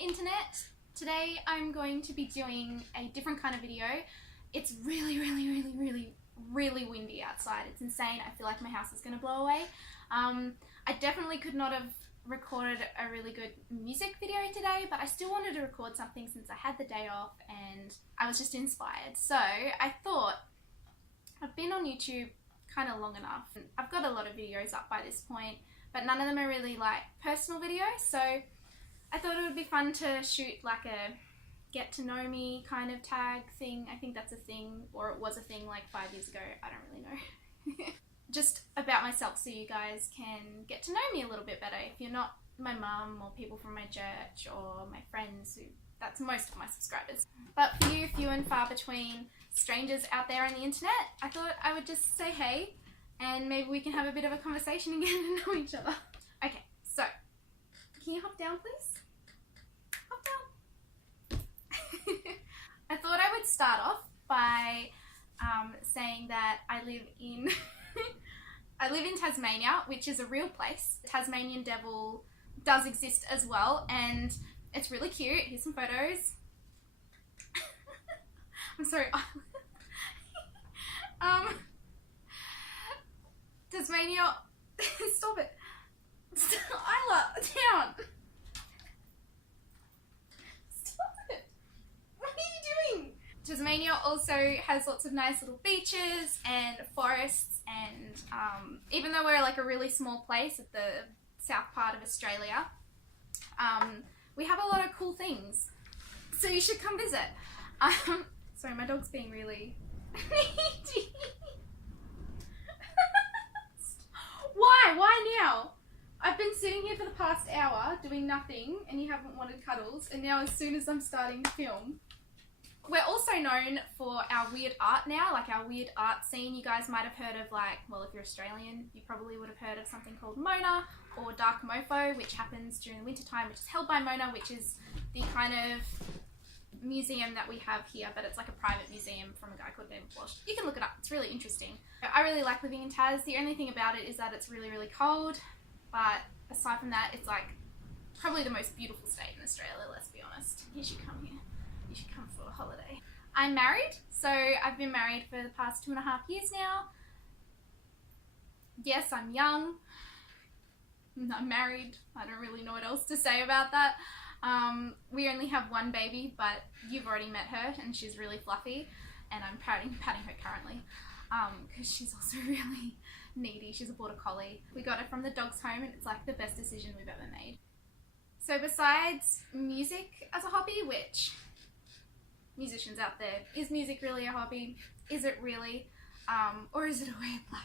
internet. Today I'm going to be doing a different kind of video. It's really windy outside. It's insane. I feel like my house is going to blow away. I definitely could not have recorded a really good music video today, but I still wanted to record something since I had the day off and I was just inspired. So I thought, I've been on YouTube kind of long enough. I've got a lot of videos up by this point, but none of them are really like personal videos, so I thought it would be fun to shoot like a get to know me kind of tag thing. I think that's a thing, or it was a thing like 5 years ago, I don't really know. Just about myself so you guys can get to know me a little bit better. If you're not my mum or people from my church or my friends, that's most of my subscribers. But for you, few and far between strangers out there on the internet, I thought I would just say hey and maybe we can have a bit of a conversation and get to know each other. Okay, so can you hop down please? Hop down. I thought I would start off by saying that I live in Tasmania, which is a real place. The Tasmanian devil does exist as well, and it's really cute. Here's some photos. I'm sorry. Tasmania. Stop it. Isla, down. Stop it. What are you doing? Tasmania also has lots of nice little beaches and forests, and even though we're like a really small place at the south part of Australia, we have a lot of cool things. So you should come visit. Sorry, my dog's being really needy. Why now? I've been sitting here for the past hour doing nothing and you haven't wanted cuddles, and now as soon as I'm starting to film. We're also known for our weird art now, like our weird art scene. You guys might have heard of, like, well, if you're Australian, you probably would have heard of something called Mona or Dark Mofo, which happens during the winter time, which is held by Mona, which is the kind of museum that we have here, but it's like a private museum from a guy called David Walsh. You can look it up, it's really interesting. I really like living in Tas. The only thing about it is that it's really cold, but aside from that, it's like probably the most beautiful state in Australia, let's be honest. You should come here. You should come for a holiday. I'm married, so I've been married for the past 2.5 years now. Yes, I'm young. I'm married. I don't really know what else to say about that. We only have one baby, but you've already met her and she's really fluffy, and I'm patting her currently because she's also really needy. She's a border collie. We got her from the dog's home and it's like the best decision we've ever made. So besides music as a hobby, which musicians out there, is music really a hobby? Is it really? Or is it a way of life?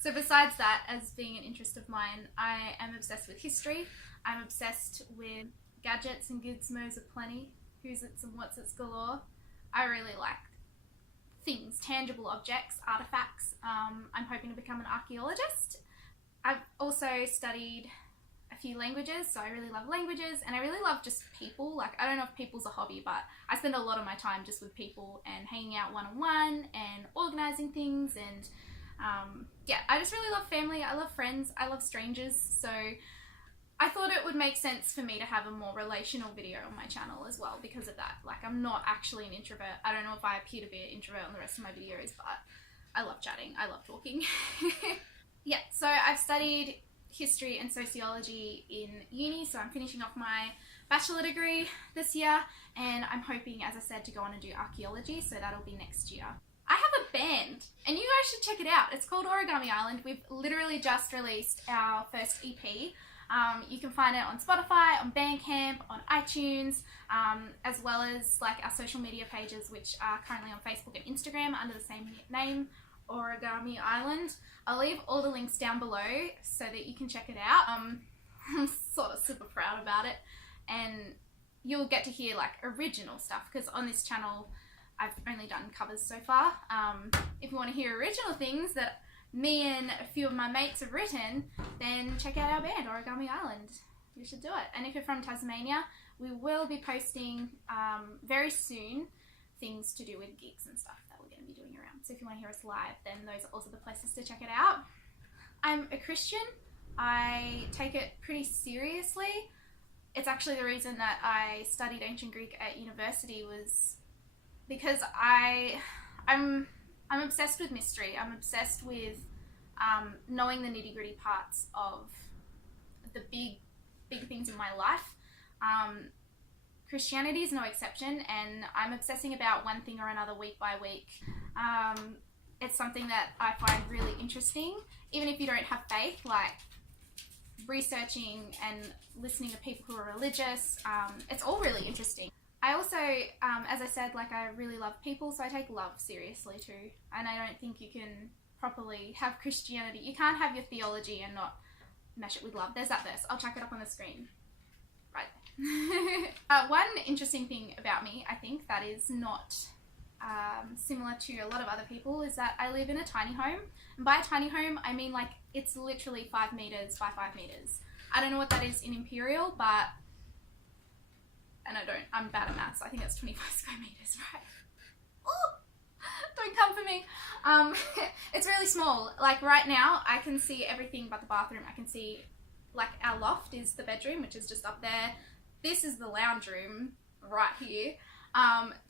So besides that, as being an interest of mine, I am obsessed with history. I'm obsessed with gadgets and gizmos aplenty, who's its and what's its galore. I really like things, tangible objects, artifacts. I'm hoping to become an archaeologist. I've also studied a few languages, so I really love languages, and I really love just people. Like, I don't know if people's a hobby, but I spend a lot of my time just with people and hanging out one-on-one and organising things, and yeah, I just really love family. I love friends. I love strangers, so I thought it would make sense for me to have a more relational video on my channel as well because of that. Like, I'm not actually an introvert. I don't know if I appear to be an introvert on the rest of my videos, but I love chatting. I love talking. Yeah, so I've studied history and sociology in uni, so I'm finishing off my bachelor degree this year, and I'm hoping, as I said, to go on and do archaeology, so that'll be next year. I have a band, and you guys should check it out. It's called Origami Island. We've literally just released our first EP. You can find it on Spotify, on Bandcamp, on iTunes, as well as like our social media pages, which are currently on Facebook and Instagram under the same name, Origami Island. I'll leave all the links down below so that you can check it out. I'm sort of super proud about it, and you'll get to hear like original stuff, because on this channel I've only done covers so far. If you want to hear original things that me and a few of my mates have written, then check out our band, Origami Island. You should do it. And if you're from Tasmania, we will be posting very soon things to do with gigs and stuff that we're going to be doing around. So if you want to hear us live, then those are also the places to check it out. I'm a Christian. I take it pretty seriously. it's actually the reason that I studied ancient Greek at university, was because I'm obsessed with mystery. I'm obsessed with knowing the nitty-gritty parts of the big things in my life. Christianity is no exception, and I'm obsessing about one thing or another week by week. It's something that I find really interesting, even if you don't have faith, like researching and listening to people who are religious. It's all really interesting. I also, as I said, like, I really love people, so I take love seriously too. And I don't think you can properly have Christianity. You can't have your theology and not mesh it with love. There's that verse. I'll chuck it up on the screen. Right. One interesting thing about me, I think, that is not similar to a lot of other people, is that I live in a tiny home. And by a tiny home, I mean, like, it's literally 5 meters by 5 meters. I don't know what that is in imperial, but, and I'm bad at maths. I think it's 25 square meters, right? Oh, don't come for me. It's really small. Like, right now, I can see everything but the bathroom. I can see, like, our loft is the bedroom, which is just up there. This is the lounge room right here.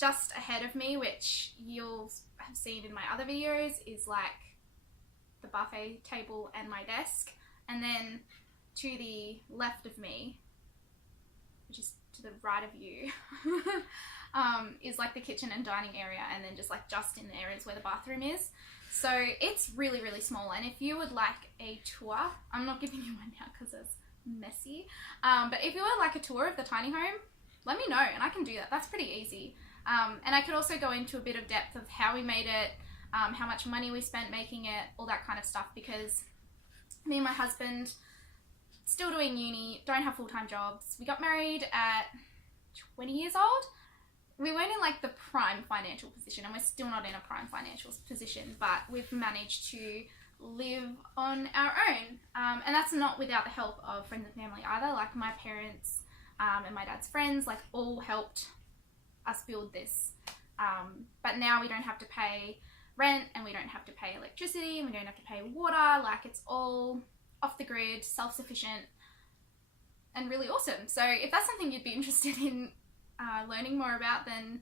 Just ahead of me, which you'll have seen in my other videos, is like the buffet table and my desk. And then to the left of me, which is to the right of you, is like the kitchen and dining area, and then just in the areas where the bathroom is. So it's really, really small. And if you would like a tour, I'm not giving you one now because it's messy, but if you would like a tour of the tiny home, let me know and I can do that. That's pretty easy. And I could also go into a bit of depth of how we made it, how much money we spent making it, all that kind of stuff, because me and my husband, still doing uni, don't have full-time jobs. We got married at 20 years old. We weren't in like the prime financial position, and we're still not in a prime financial position, but we've managed to live on our own. And that's not without the help of friends and family either. Like, my parents and my dad's friends, like, all helped us build this. But now we don't have to pay rent, and we don't have to pay electricity, and we don't have to pay water. Like, it's all off the grid, self-sufficient, and really awesome. So if that's something you'd be interested in learning more about, then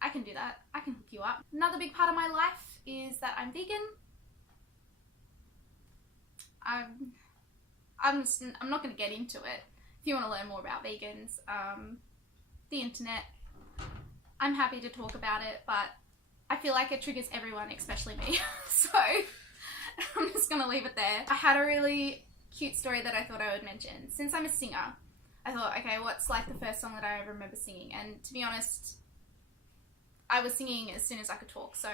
I can do that. I can hook you up. Another big part of my life is that I'm vegan. I'm not going to get into it. If you want to learn more about vegans, the internet, I'm happy to talk about it, but I feel like it triggers everyone, especially me. So I'm just going to leave it there. I had a really cute story that I thought I would mention. Since I'm a singer, I thought, okay, what's like the first song that I remember singing? And to be honest, I was singing as soon as I could talk. So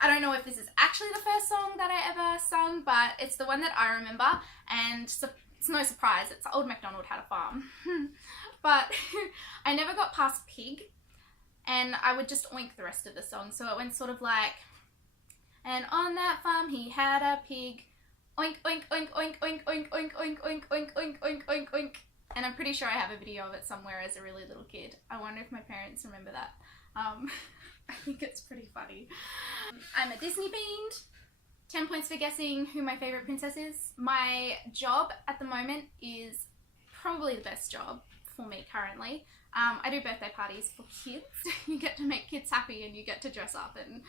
I don't know if this is actually the first song that I ever sung, but it's the one that I remember. And it's no surprise, it's Old MacDonald Had a Farm. But I never got past pig, and I would just oink the rest of the song. So it went sort of like, and on that farm he had a pig, oink, oink, oink, oink, oink, oink, oink, oink, oink, oink, oink, oink, oink, oink. And I'm pretty sure I have a video of it somewhere as a really little kid. I wonder if my parents remember that. I think it's pretty funny. I'm a Disney fiend. 10 points for guessing who my favourite princess is. My job at the moment is probably the best job for me currently. I do birthday parties for kids. You get to make kids happy and you get to dress up, and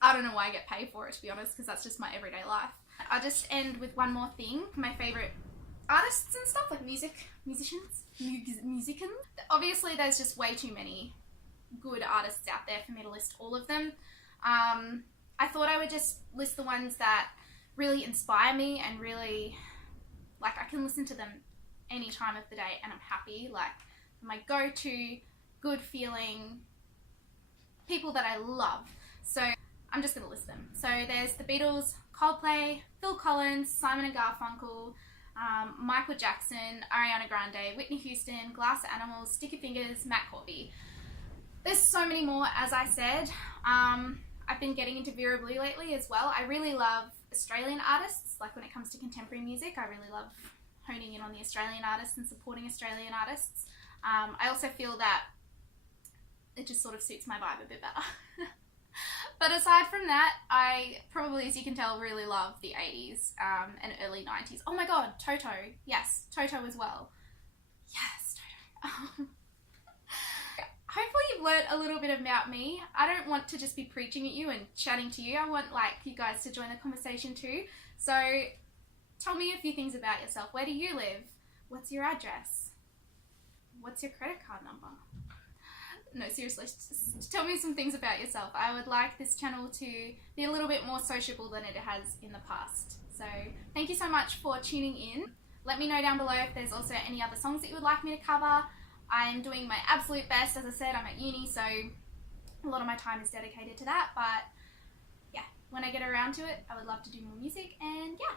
I don't know why I get paid for it, to be honest, because that's just my everyday life. I'll just end with one more thing. My favourite artists and stuff, like musicians. Obviously there's just way too many good artists out there for me to list all of them. I thought I would just list the ones that really inspire me and really, like, I can listen to them any time of the day and I'm happy. Like, my go-to, good feeling people that I love. So I'm just going to list them. So there's the Beatles, Coldplay, Phil Collins, Simon and Garfunkel, Michael Jackson, Ariana Grande, Whitney Houston, Glass Animals, Sticky Fingers, Matt Corby. There's so many more, as I said. I've been getting into Vera Blue lately as well. I really love Australian artists. Like, when it comes to contemporary music, I really love honing in on the Australian artists and supporting Australian artists. I also feel that it just sort of suits my vibe a bit better. But aside from that, I probably, as you can tell, really love the 80s and early 90s. Oh my god, Toto. Yes, Toto as well. Yes, Dodo. Hopefully you've learned a little bit about me. I don't want to just be preaching at you and chatting to you. I want like you guys to join the conversation too. So tell me a few things about yourself. Where do you live? What's your address? What's your credit card number? No, seriously, just tell me some things about yourself. I would like this channel to be a little bit more sociable than it has in the past. So thank you so much for tuning in. Let me know down below if there's also any other songs that you would like me to cover. I'm doing my absolute best. As I said, I'm at uni, so a lot of my time is dedicated to that. But yeah, when I get around to it, I would love to do more music. And yeah,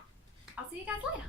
I'll see you guys later.